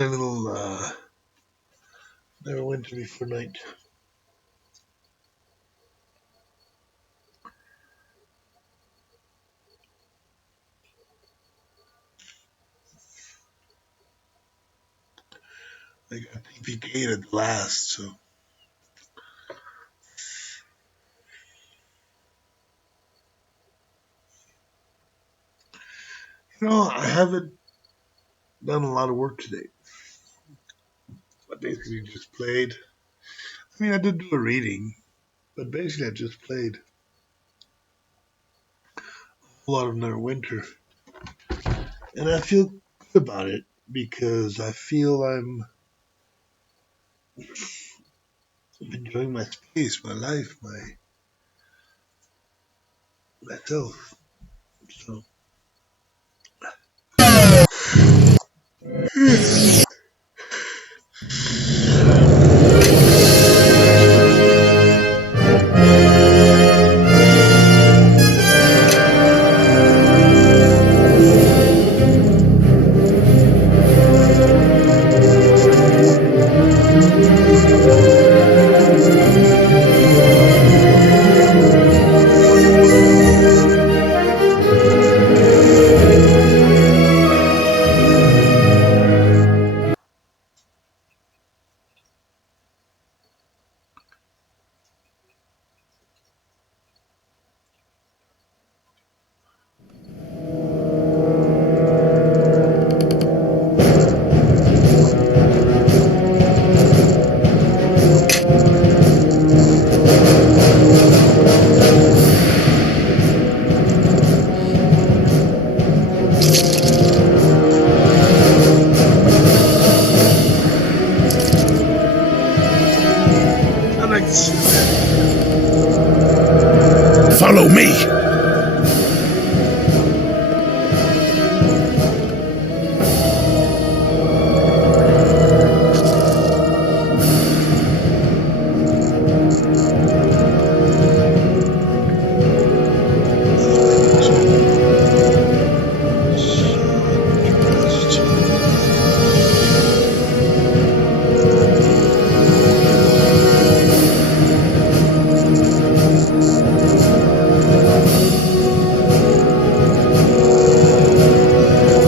A little Neverwinter Night. I got PPK'd at the last, so I haven't done a lot of work today. I basically just played. I mean, I did do a reading, but basically I just played a lot of Neverwinter, and I feel good about it because I feel I'm enjoying my space, my life, myself. So I like to see that. Follow me.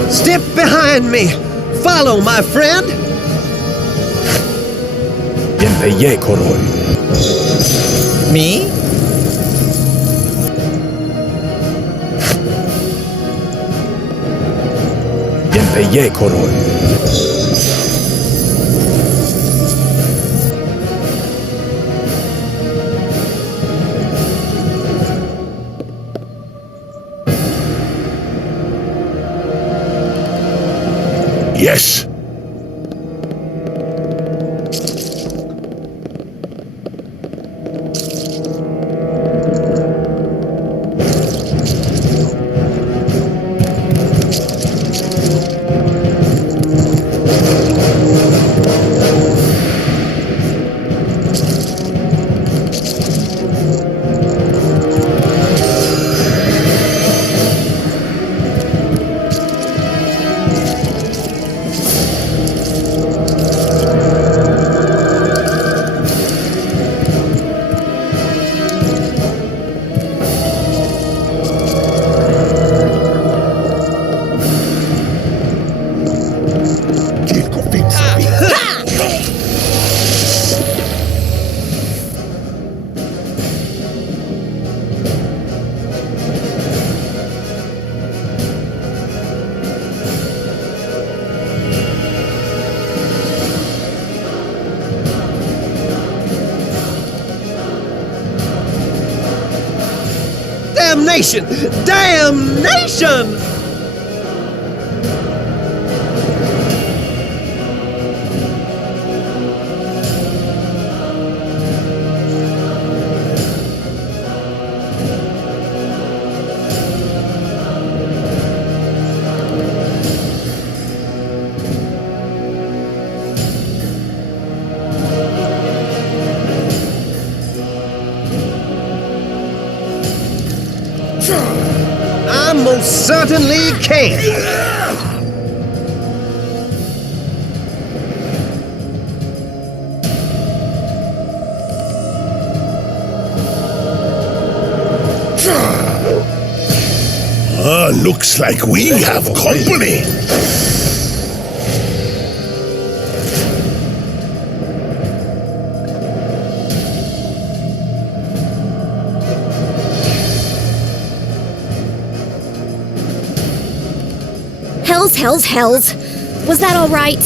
Step behind me. Follow, my friend. Yenpeye koroi. Me? Yenpeye koroi. Yes. Damnation! Damnation! I most certainly can. Looks like we have company. Hells. Was that all right?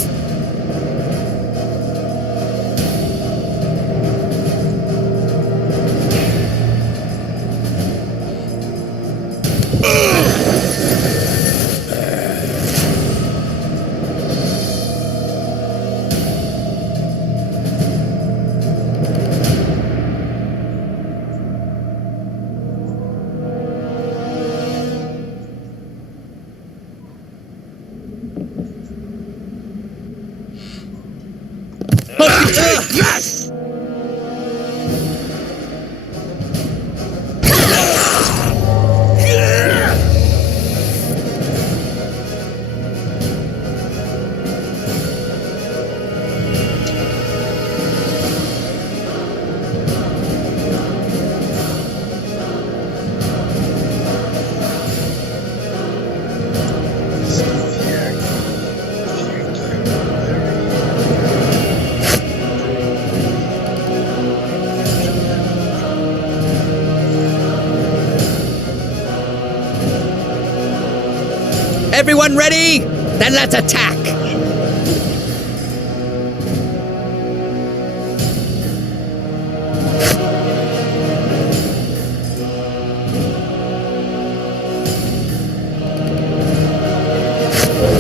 Everyone ready? Then let's attack!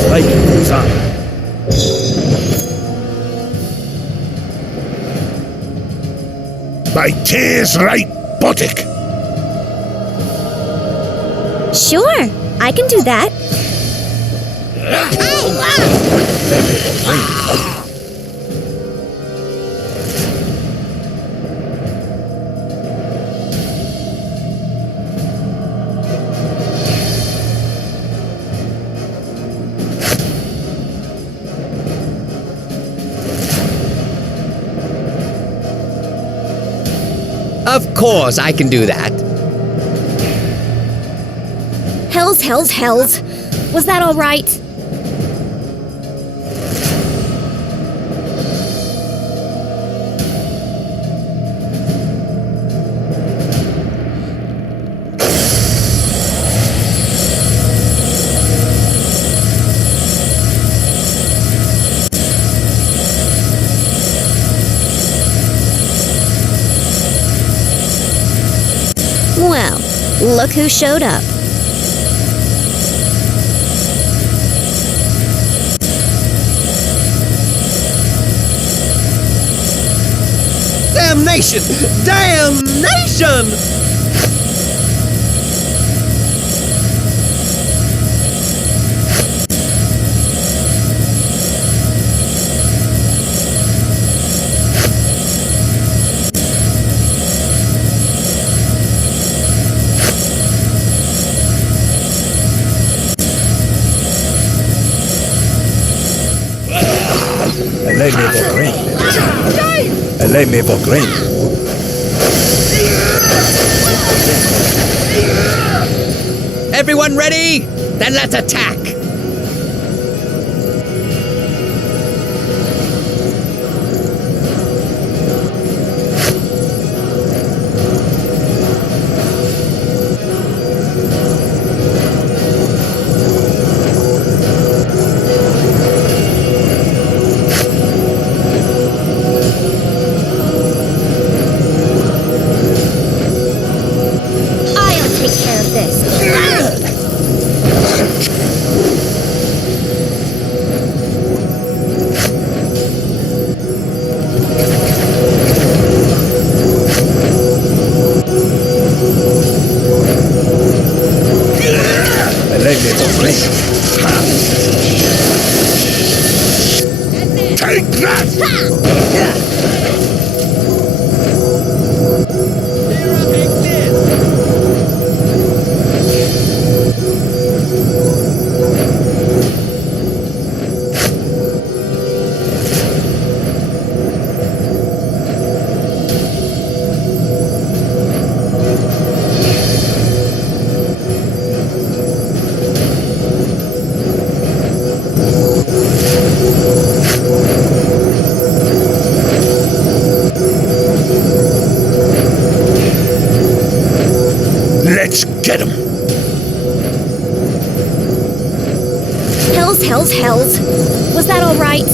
Like design. By tears right, Botic. Sure, I can do that. Of course, I can do that. Hells. Was that all right? Well, look who showed up. Damnation! Damnation! Let me for green. Everyone ready? Then let's attack! I'll take care of this. Let me for green. Take that! hells. Was that all right?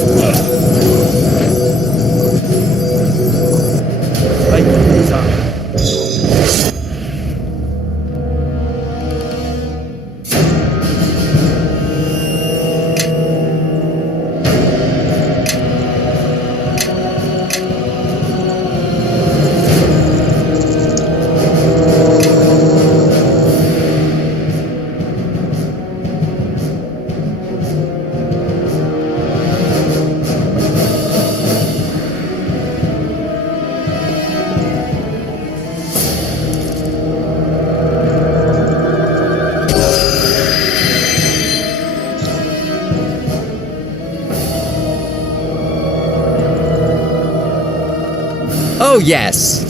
Oh, yes.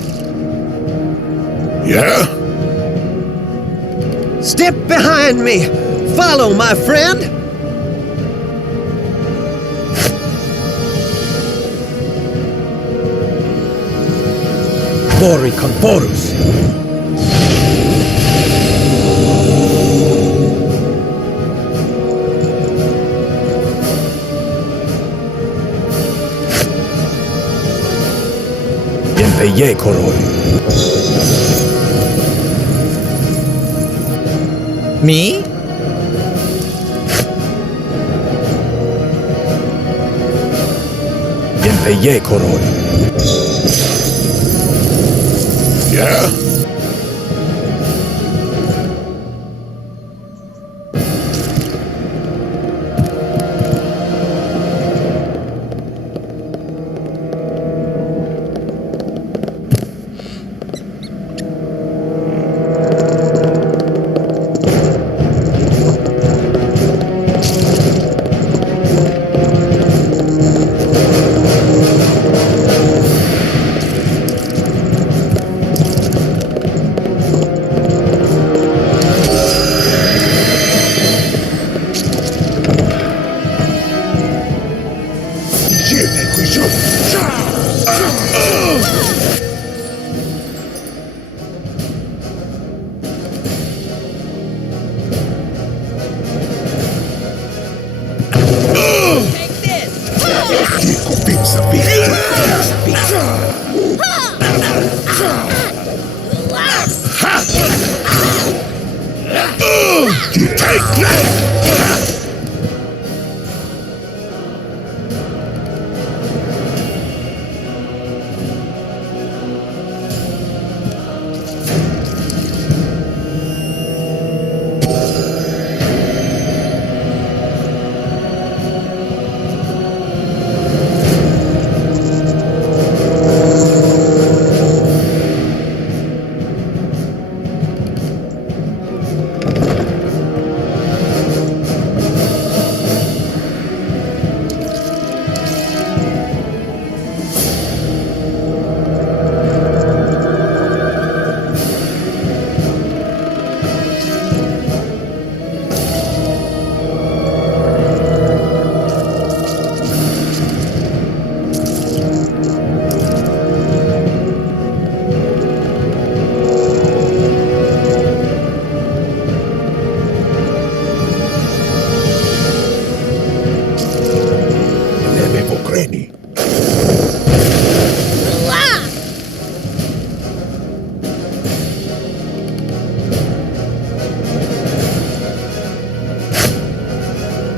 Yeah? Step behind me. Follow, my friend. Bori Conforus. Yempeye Koroi. Me? Yempeye Koroi. Yeah?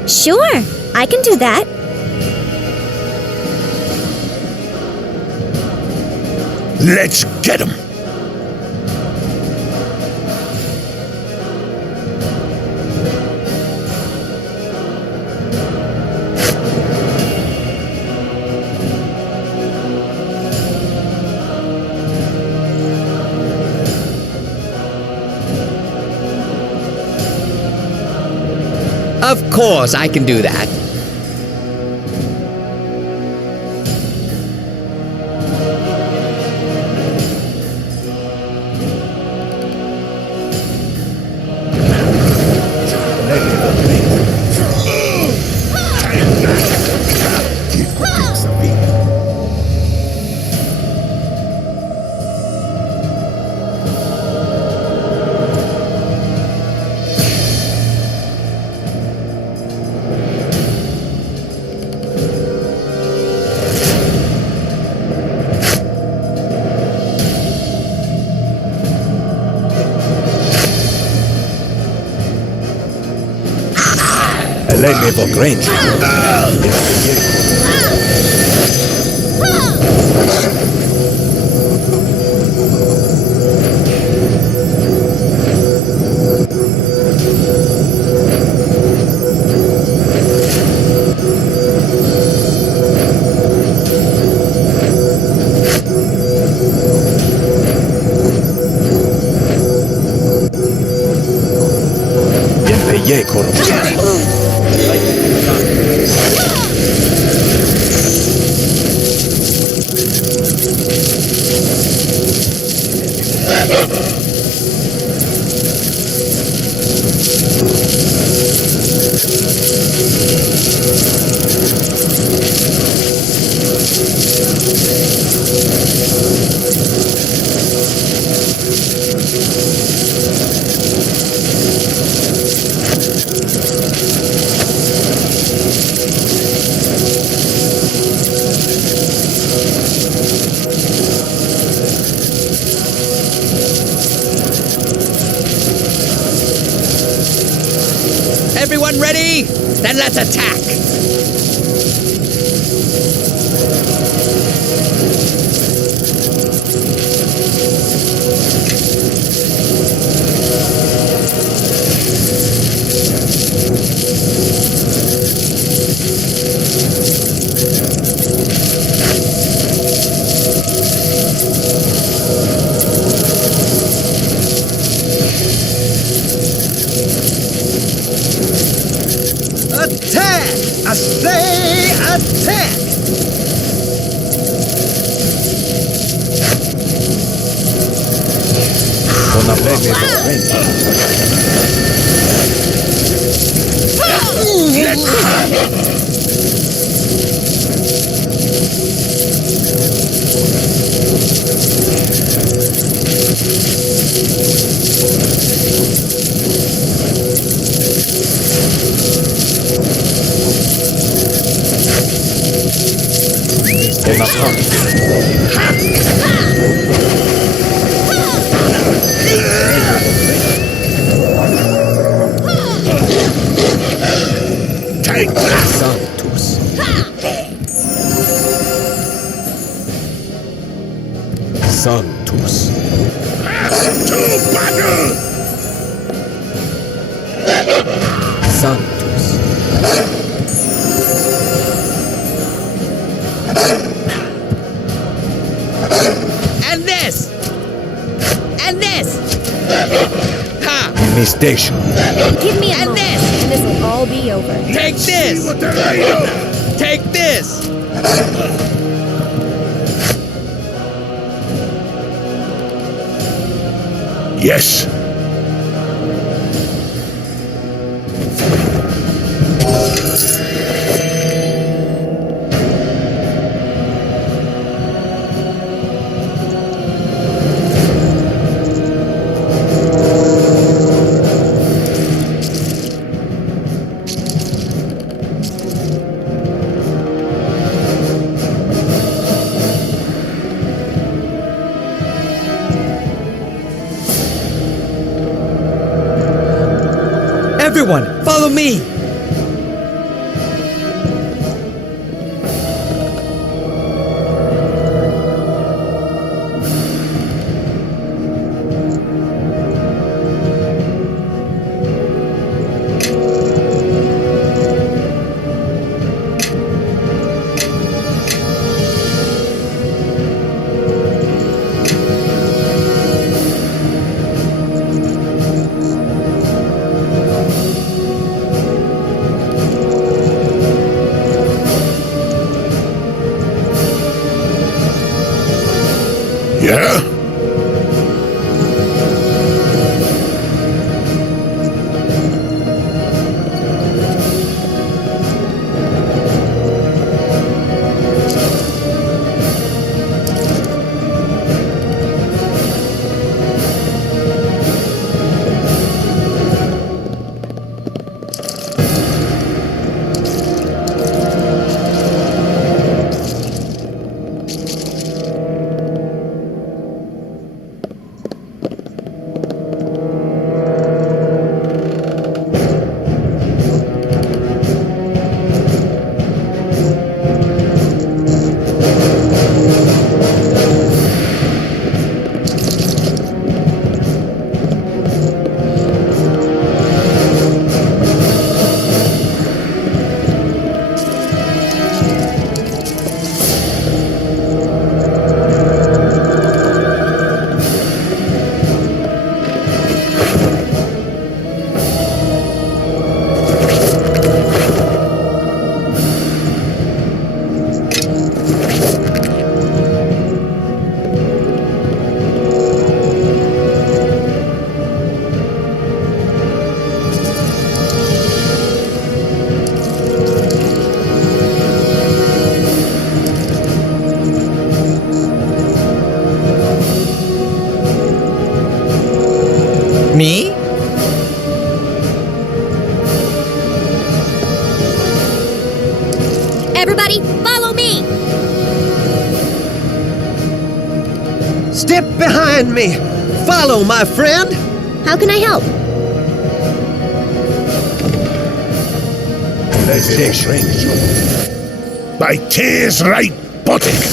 Sure, I can do that. Let's get him! Of course, I can do that. Lejmy w okręcie. Jępejej koroje. Jępejej koroje. Everyone ready? Then let's attack! Attack! I say attack! Lejmy w okręcie. Na front. Take that! Sanctus. Sanctus. To battle! Sanctus. And this! And this! Ha! In station. Give me a And moment, this! and this will all be over. Take this! Take this! Yes. Everyone, follow me! Yeah? Everybody, follow me! Step behind me. Follow, my friend. How can I help? Civilization. By tears right buttock.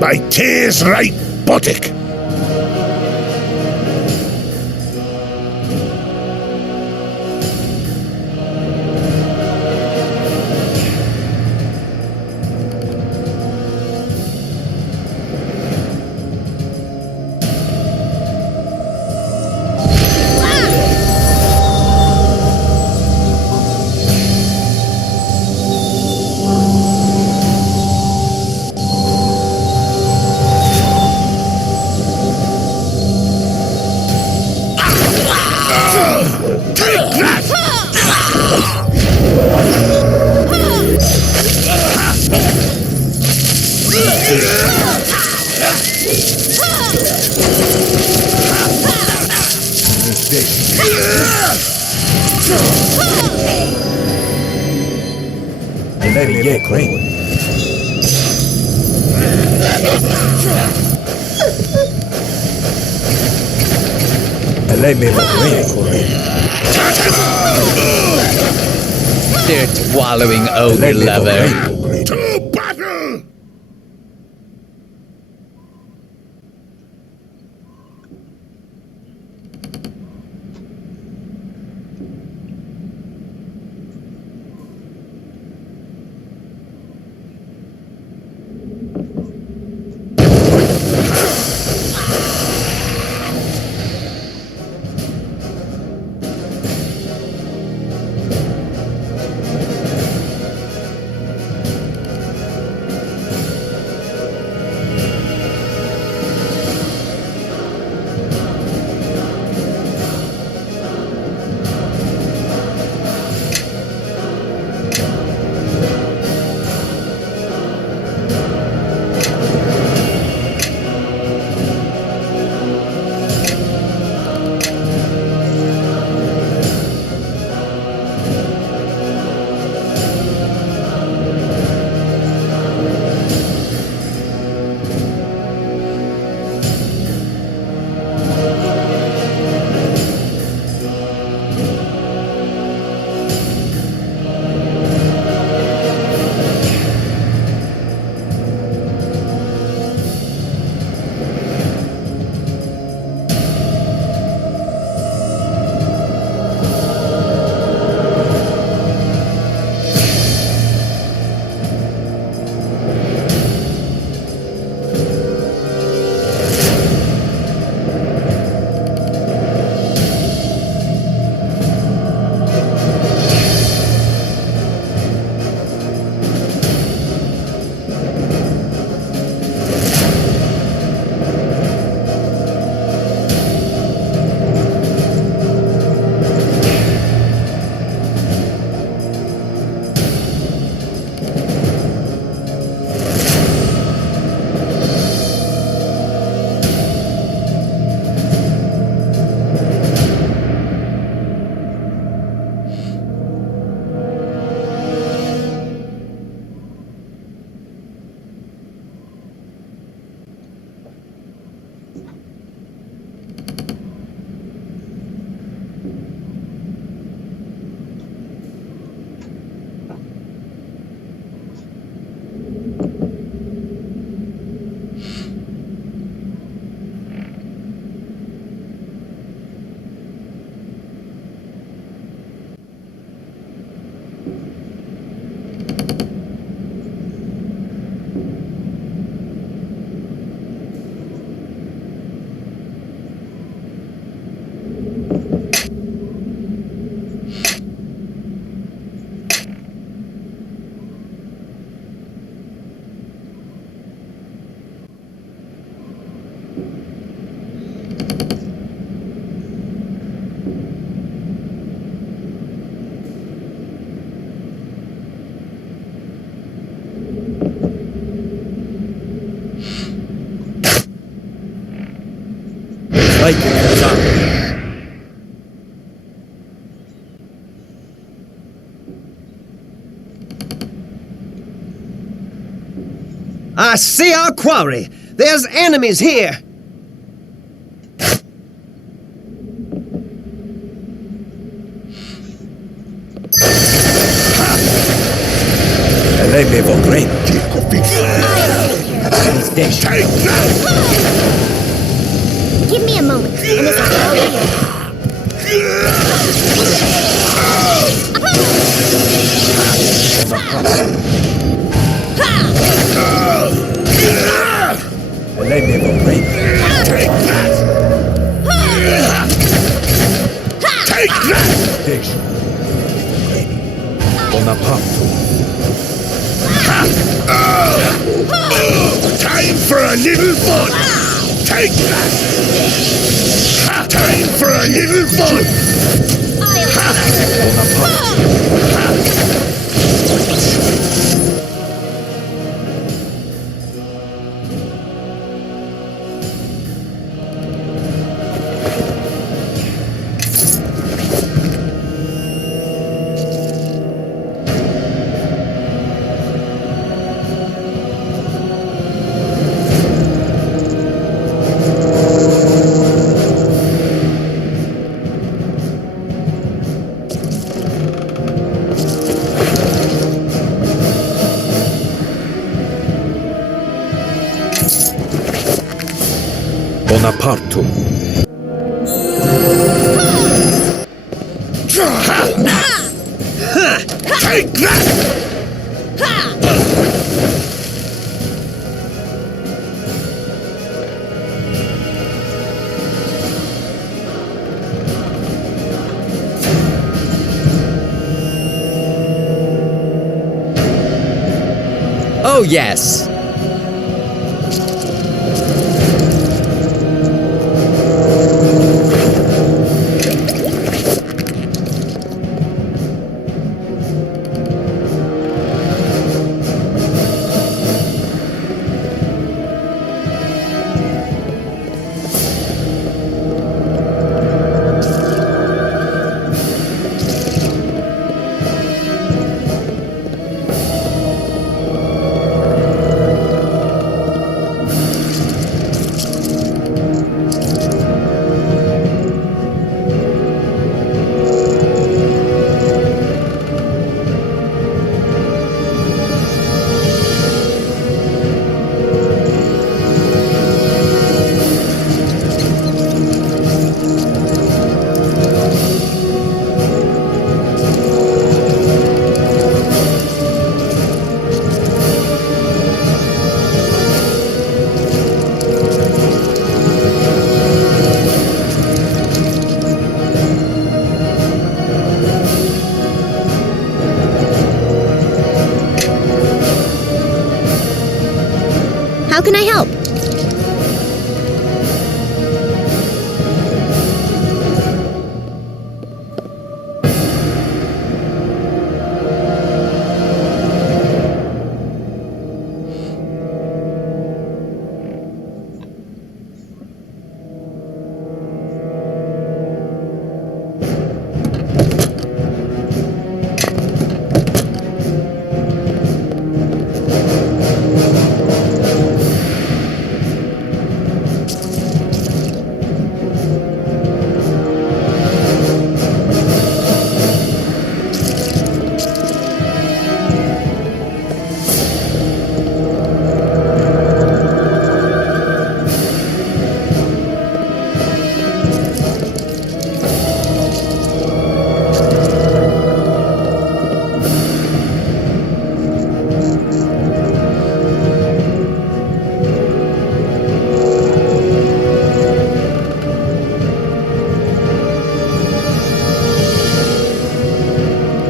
By tears right buttock. Dirt wallowing ogre lover. To battle! Vikings on. I see our quarry. There's enemies here. Levo great. Take Give me a moment, and this will all be over. Levo great. Take that. Take that. Bonaparte. Time for a little fun! Take that! Time for a little fun! Bonaparte. Take that! Oh, yes. How can I help?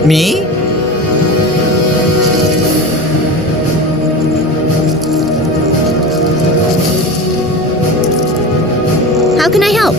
Me? How can I help?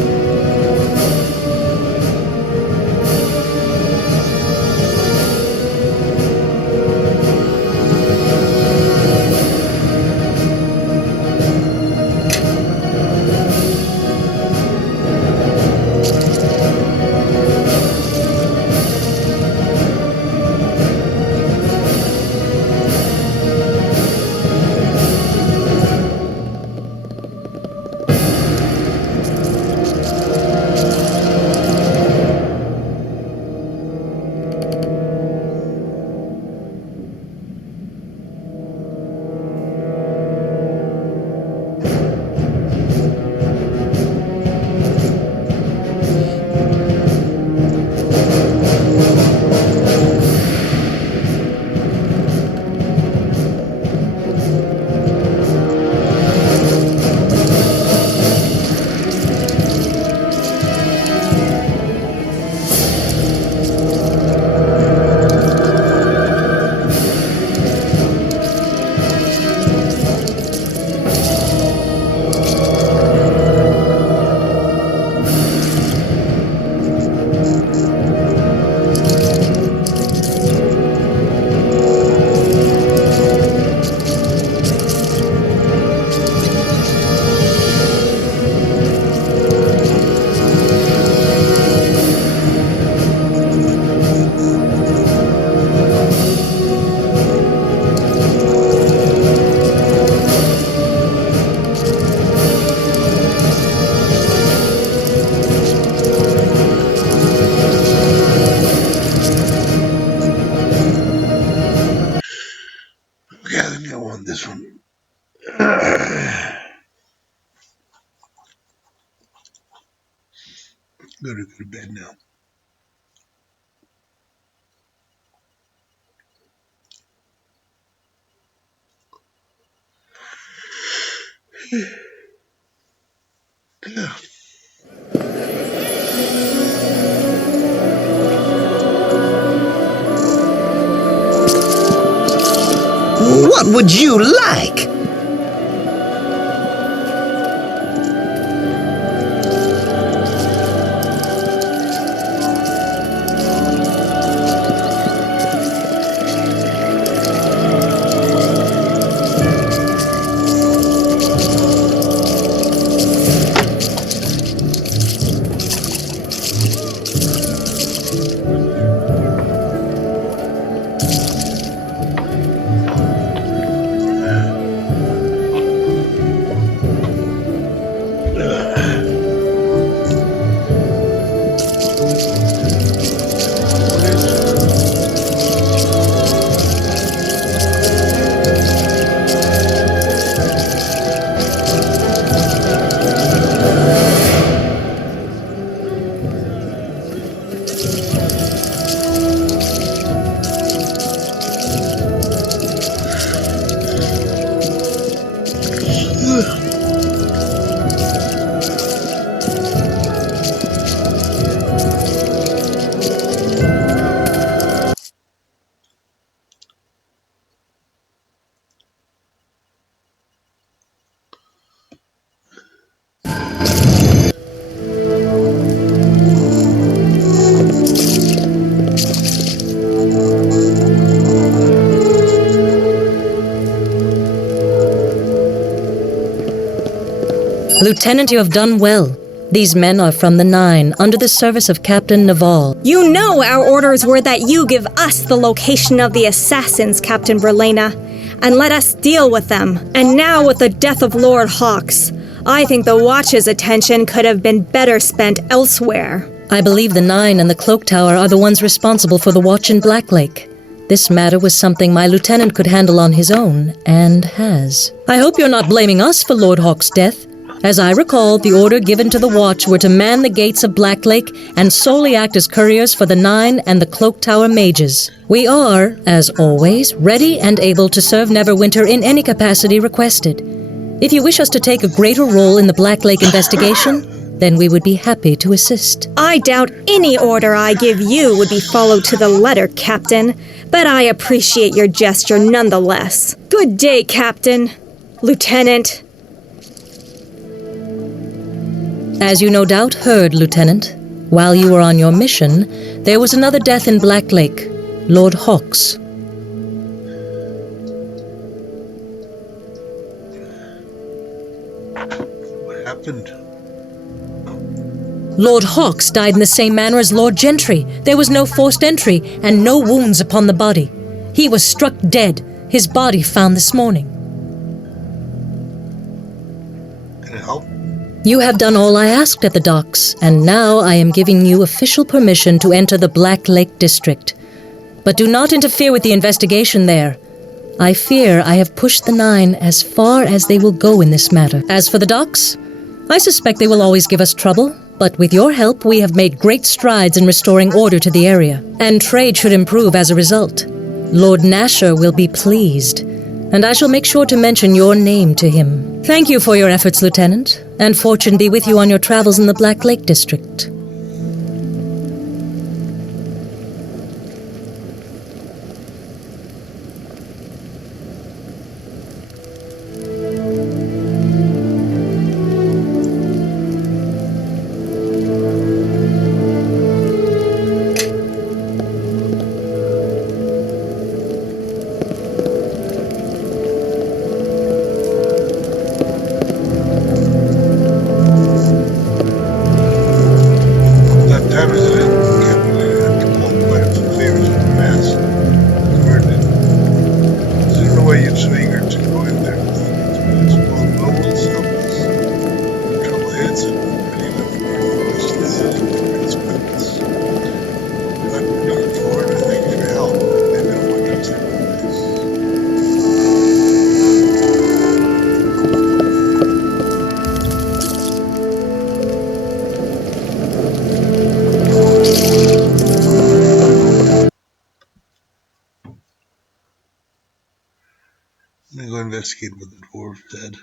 Go to bed now. Yeah. What would you like? Lieutenant, you have done well. These men are from the Nine, under the service of Captain Naval. You know our orders were that you give us the location of the assassins, Captain Berlena, and let us deal with them. And now with the death of Lord Hawks, I think the Watch's attention could have been better spent elsewhere. I believe the Nine and the Cloak Tower are the ones responsible for the Watch in Black Lake. This matter was something my lieutenant could handle on his own, and has. I hope you're not blaming us for Lord Hawk's death. As I recall, the order given to the Watch were to man the gates of Black Lake and solely act as couriers for the Nine and the Cloak Tower mages. We are, as always, ready and able to serve Neverwinter in any capacity requested. If you wish us to take a greater role in the Black Lake investigation, then we would be happy to assist. I doubt any order I give you would be followed to the letter, Captain, but I appreciate your gesture nonetheless. Good day, Captain. Lieutenant. As you no doubt heard, Lieutenant, while you were on your mission, there was another death in Black Lake, Lord Hawks. What happened? Lord Hawks died in the same manner as Lord Gentry. There was no forced entry and no wounds upon the body. He was struck dead, his body found this morning. Can I help? You have done all I asked at the docks, and now I am giving you official permission to enter the Black Lake District. But do not interfere with the investigation there. I fear I have pushed the Nine as far as they will go in this matter. As for the docks, I suspect they will always give us trouble, but with your help we have made great strides in restoring order to the area, and trade should improve as a result. Lord Nasher will be pleased, and I shall make sure to mention your name to him. Thank you for your efforts, Lieutenant, and fortune be with you on your travels in the Black Lake District. investigate what the dwarf said.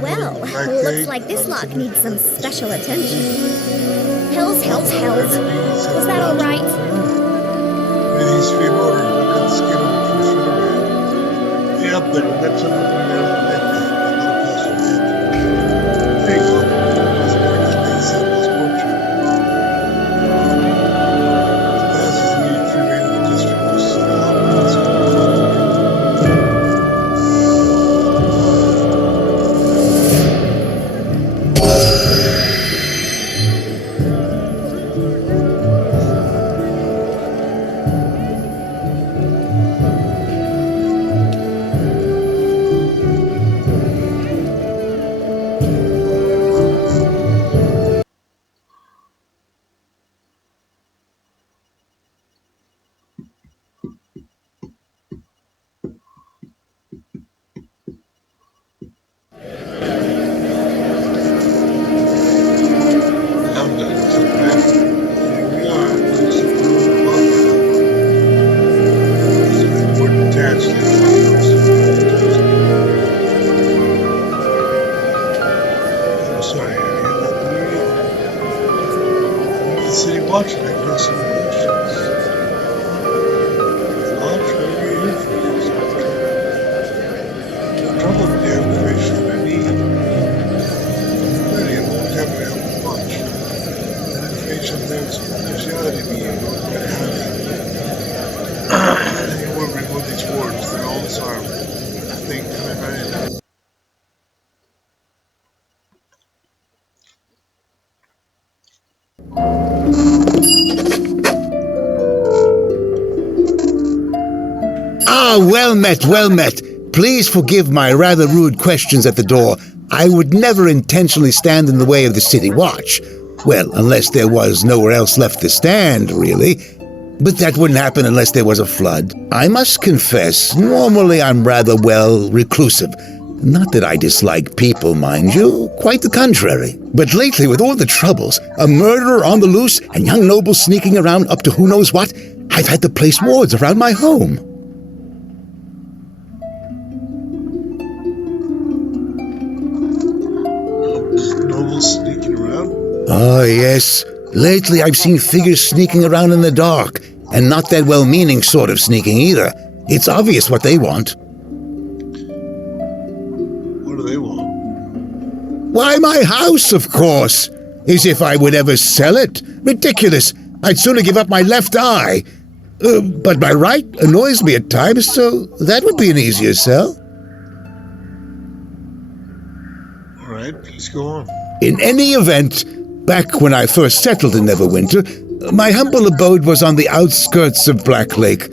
Well. Looks like this lock needs some special attention. Hells. Was that all right? Everything's free motor. Look at the skin on the first floor. Hey, up there. That's something down the deck. There you go. Let's mark the thing samples portrait. The passes needed free reign of the district was Well met. Please forgive my rather rude questions at the door. I would never intentionally stand in the way of the city watch. Well, unless there was nowhere else left to stand, really. But that wouldn't happen unless there was a flood. I must confess, normally I'm rather, reclusive. Not that I dislike people, mind you, quite the contrary. But lately, with all the troubles, a murderer on the loose and young nobles sneaking around up to who knows what, I've had to place wards around my home. Sneaking around? Oh, yes. Lately I've seen figures sneaking around in the dark, and not that well-meaning sort of sneaking either. It's obvious what they want. What do they want? Why, my house, of course. As if I would ever sell it. Ridiculous. I'd sooner give up my left eye. But my right annoys me at times, so that would be an easier sell. All right, please go on. In any event, back when I first settled in Neverwinter, my humble abode was on the outskirts of Black Lake,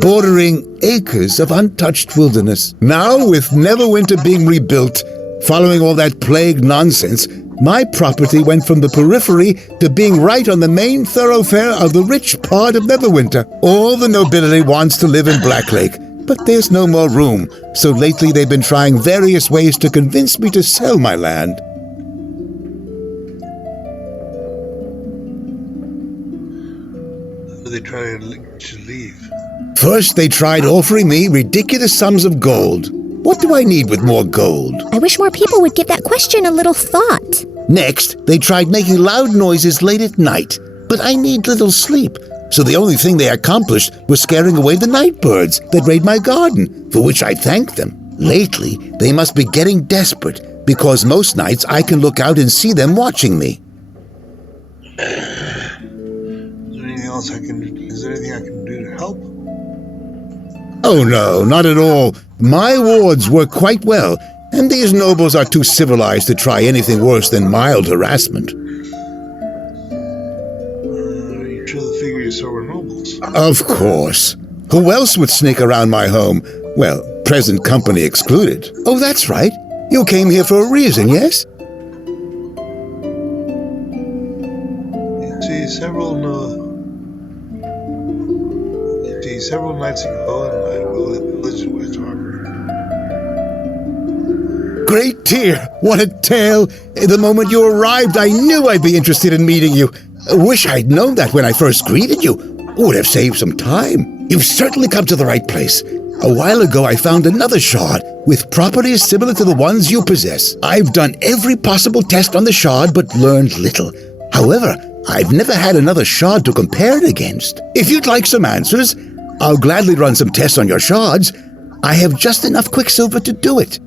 bordering acres of untouched wilderness. Now, with Neverwinter being rebuilt, following all that plague nonsense, my property went from the periphery to being right on the main thoroughfare of the rich part of Neverwinter. All the nobility wants to live in Black Lake, but there's no more room, so lately they've been trying various ways to convince me to sell my land. How do they try to get you to leave? First, they tried offering me ridiculous sums of gold. What do I need with more gold? I wish more people would give that question a little thought. Next, they tried making loud noises late at night, but I need little sleep, so the only thing they accomplished was scaring away the night birds that raid my garden, for which I thank them. Lately, they must be getting desperate, because most nights I can look out and see them watching me. Is there anything I can do to help? Oh no, not at all. My wards work quite well, and these nobles are too civilized to try anything worse than mild harassment. Are you sure the figures so were nobles? Of course. Who else would sneak around my home? Well, present company excluded. Oh, that's right. You came here for a reason, yes? You see, several nights ago in my village in West Harbor. Great dear, what a tale. The moment you arrived, I knew I'd be interested in meeting you. I wish I'd known that when I first greeted you. It would have saved some time. You've certainly come to the right place. A while ago, I found another shard with properties similar to the ones you possess. I've done every possible test on the shard, but learned little. However, I've never had another shard to compare it against. If you'd like some answers, I'll gladly run some tests on your shards. I have just enough quicksilver to do it.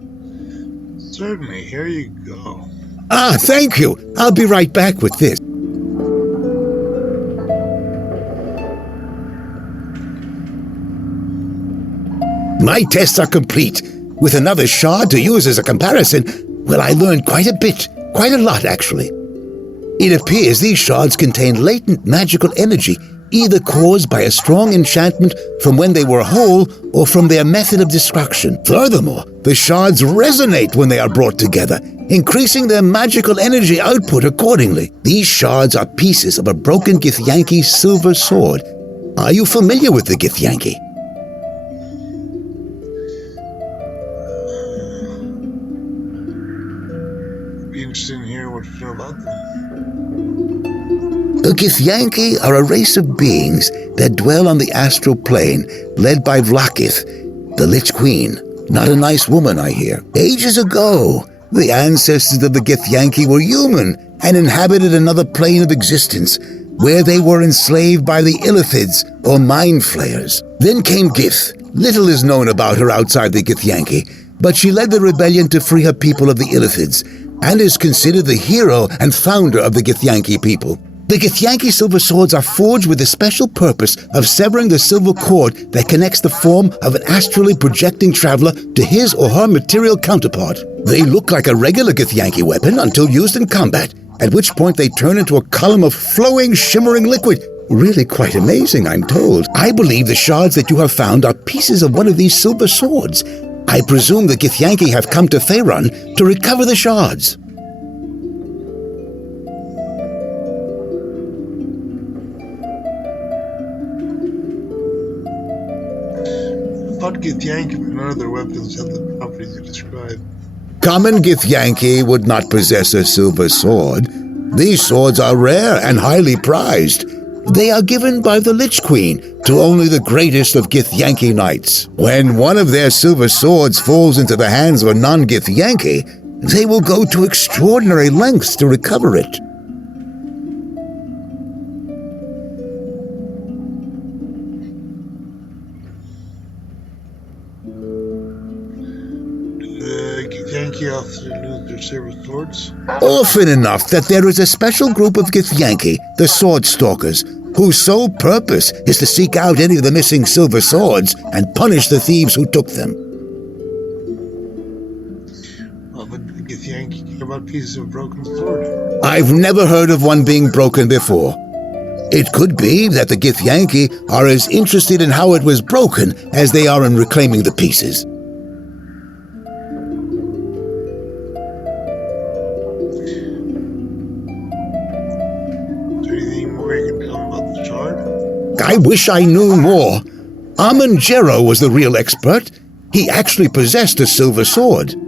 Certainly, here you go. Ah, thank you. I'll be right back with this. My tests are complete. With another shard to use as a comparison, well, I learned quite a bit. Quite a lot, actually. It appears these shards contain latent magical energy, either caused by a strong enchantment from when they were whole or from their method of destruction. Furthermore, the shards resonate when they are brought together, increasing their magical energy output accordingly. These shards are pieces of a broken Githyanki silver sword. Are you familiar with the Githyanki? I'd be interested in hearing what you know about them. The Githyanki are a race of beings that dwell on the astral plane, led by Vlakith, the Lich Queen. Not a nice woman, I hear. Ages ago, the ancestors of the Githyanki were human and inhabited another plane of existence, where they were enslaved by the Illithids, or Mind Flayers. Then came Gith. Little is known about her outside the Githyanki, but she led the rebellion to free her people of the Illithids, and is considered the hero and founder of the Githyanki people. The Githyanki silver swords are forged with the special purpose of severing the silver cord that connects the form of an astrally projecting traveler to his or her material counterpart. They look like a regular Githyanki weapon until used in combat, at which point they turn into a column of flowing, shimmering liquid. Really quite amazing, I'm told. I believe the shards that you have found are pieces of one of these silver swords. I presume the Githyanki have come to Faerun to recover the shards. But Githyanki and none of their weapons have the properties you described. Common Githyanki would not possess a silver sword. These swords are rare and highly prized. They are given by the Lich Queen to only the greatest of Githyanki knights. When one of their silver swords falls into the hands of a non-Githyanki, they will go to extraordinary lengths to recover it. Githyanki often lose their silver swords? Often enough that there is a special group of Githyanki, the Sword Stalkers, whose sole purpose is to seek out any of the missing silver swords and punish the thieves who took them. Well, but the Githyanki care about pieces of broken sword. I've never heard of one being broken before. It could be that the Githyanki are as interested in how it was broken as they are in reclaiming the pieces. Is there anything more you can tell me about the shard? I wish I knew more. Amon-Jero was the real expert. He actually possessed a silver sword. Who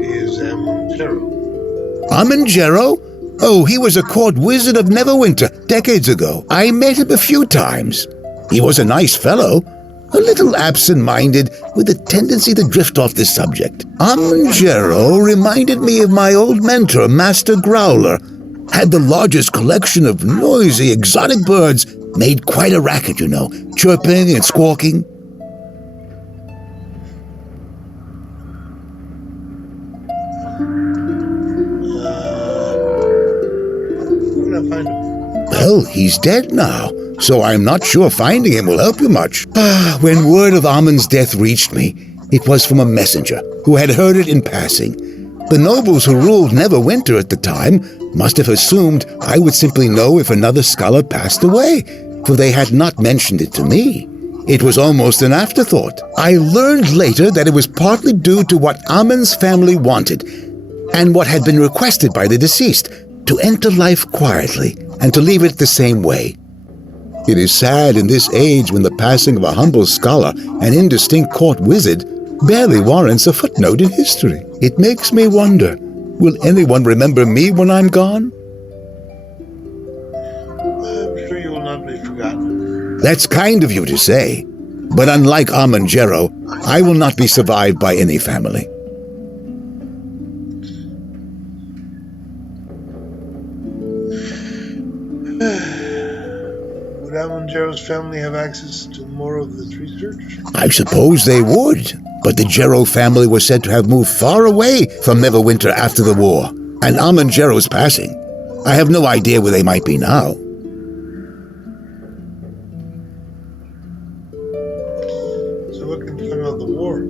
is Amon-Jero? Amon-Jero? Oh, he was a court wizard of Neverwinter decades ago. I met him a few times. He was a nice fellow, a little absent-minded with a tendency to drift off the subject. Amon-Jero reminded me of my old mentor, Master Growler. Had the largest collection of noisy, exotic birds, made quite a racket, you know, chirping and squawking. Where did I find him? Well, he's dead now, so I'm not sure finding him will help you much. When word of Amon's death reached me, it was from a messenger who had heard it in passing. The nobles who ruled Neverwinter at the time must have assumed I would simply know if another scholar passed away, for they had not mentioned it to me. It was almost an afterthought. I learned later that it was partly due to what Amon's family wanted, and what had been requested by the deceased, to enter life quietly and to leave it the same way. It is sad in this age when the passing of a humble scholar, an indistinct court wizard, barely warrants a footnote in history. It makes me wonder, will anyone remember me when I'm gone? I'm sure you will not be forgotten. That's kind of you to say, but unlike Amon-Jero, I will not be survived by any family. Would Amon-Jero's family have access to more of this research? I suppose they would, but the Jero family was said to have moved far away from Neverwinter after the war, and Amon-Jero's passing. I have no idea where they might be now. So what can you tell me about the war?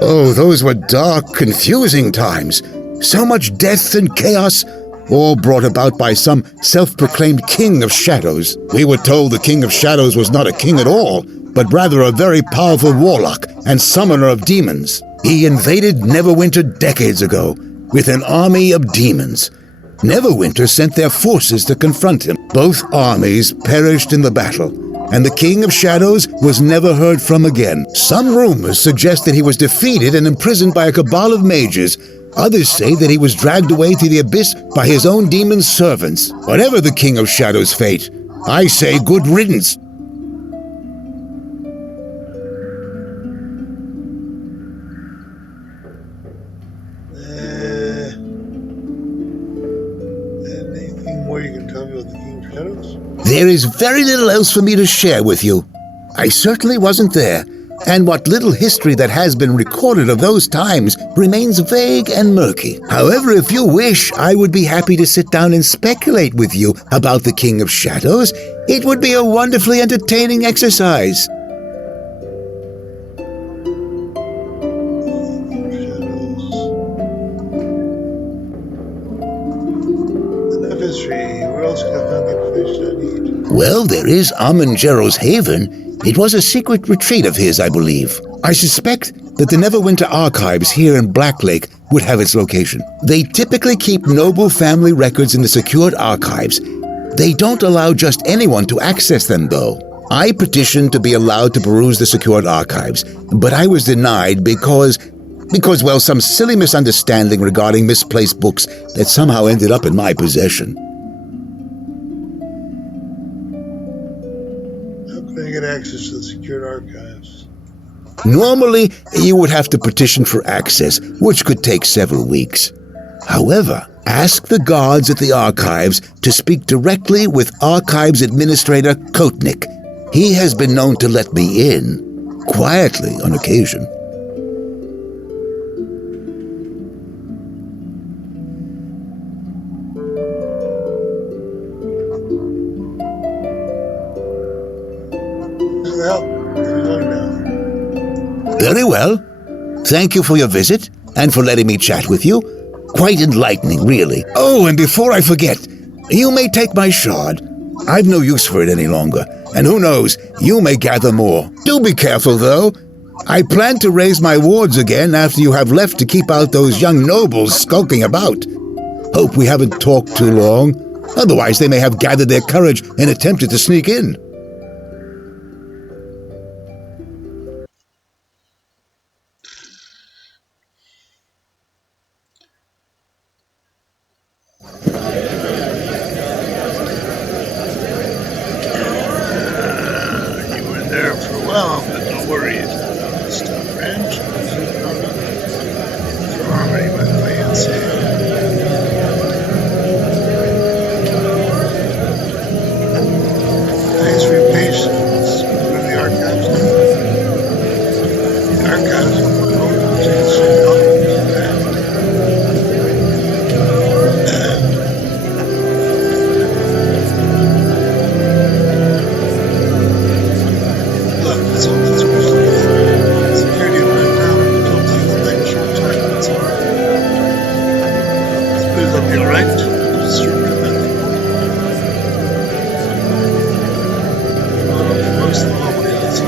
Oh, those were dark, confusing times. So much death and chaos, all brought about by some self-proclaimed king of shadows. We were told the king of shadows was not a king at all, but rather a very powerful warlock and summoner of demons. He invaded Neverwinter decades ago with an army of demons. Neverwinter sent their forces to confront him. Both armies perished in the battle, and the King of Shadows was never heard from again. Some rumors suggest that he was defeated and imprisoned by a cabal of mages. Others say that he was dragged away to the abyss by his own demon servants. Whatever the King of Shadows' fate, I say good riddance. Anything more you can tell me about the King of Shadows? There is very little else for me to share with you. I certainly wasn't there, and what little history that has been recorded of those times remains vague and murky. However, if you wish, I would be happy to sit down and speculate with you about the King of Shadows. It would be a wonderfully entertaining exercise. Enough history. Where else can I find the information I need? Well, there is Amon-Jero's Haven. It was a secret retreat of his, I believe. I suspect that the Neverwinter Archives here in Black Lake would have its location. They typically keep noble family records in the secured archives. They don't allow just anyone to access them, though. I petitioned to be allowed to peruse the secured archives, but I was denied because, well, some silly misunderstanding regarding misplaced books that somehow ended up in my possession. How can I get access to the secured archives? Normally, you would have to petition for access, which could take several weeks. However, ask the guards at the archives to speak directly with Archives Administrator Kotnik. He has been known to let me in, quietly on occasion. Very well. Thank you for your visit and for letting me chat with you. Quite enlightening, really. Oh, and before I forget, you may take my shard. I've no use for it any longer, and who knows, you may gather more. Do be careful, though. I plan to raise my wards again after you have left to keep out those young nobles skulking about. Hope we haven't talked too long. Otherwise, they may have gathered their courage and attempted to sneak in. You were there for a while, but no worries. Stuff ranch. Already my fiancé. Thanks for your patience. Go to the archives now. The archives of my own conversation documents of that. Look, that's all that's supposed to do. Security went down and told me to take a short time. That's all. Suppose I'll be alright. Just shortcut that thing. For most of the hallway, that's all.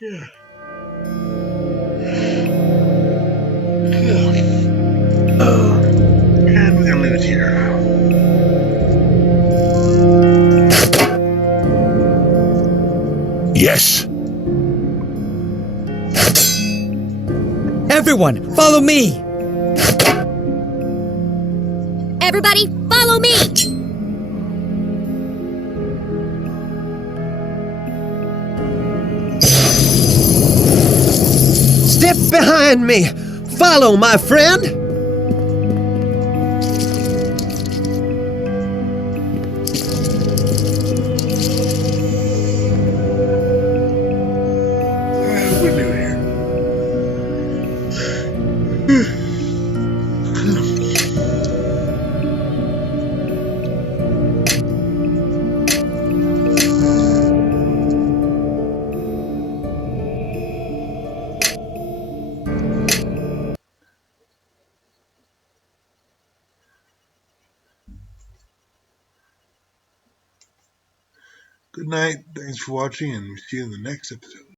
Yeah. And we're gonna leave it here. Yes. Everyone, follow me! Everybody, follow me! Step behind me! Follow, my friend! We're new here. Good night. Thanks for watching, and we'll see you in the next episode.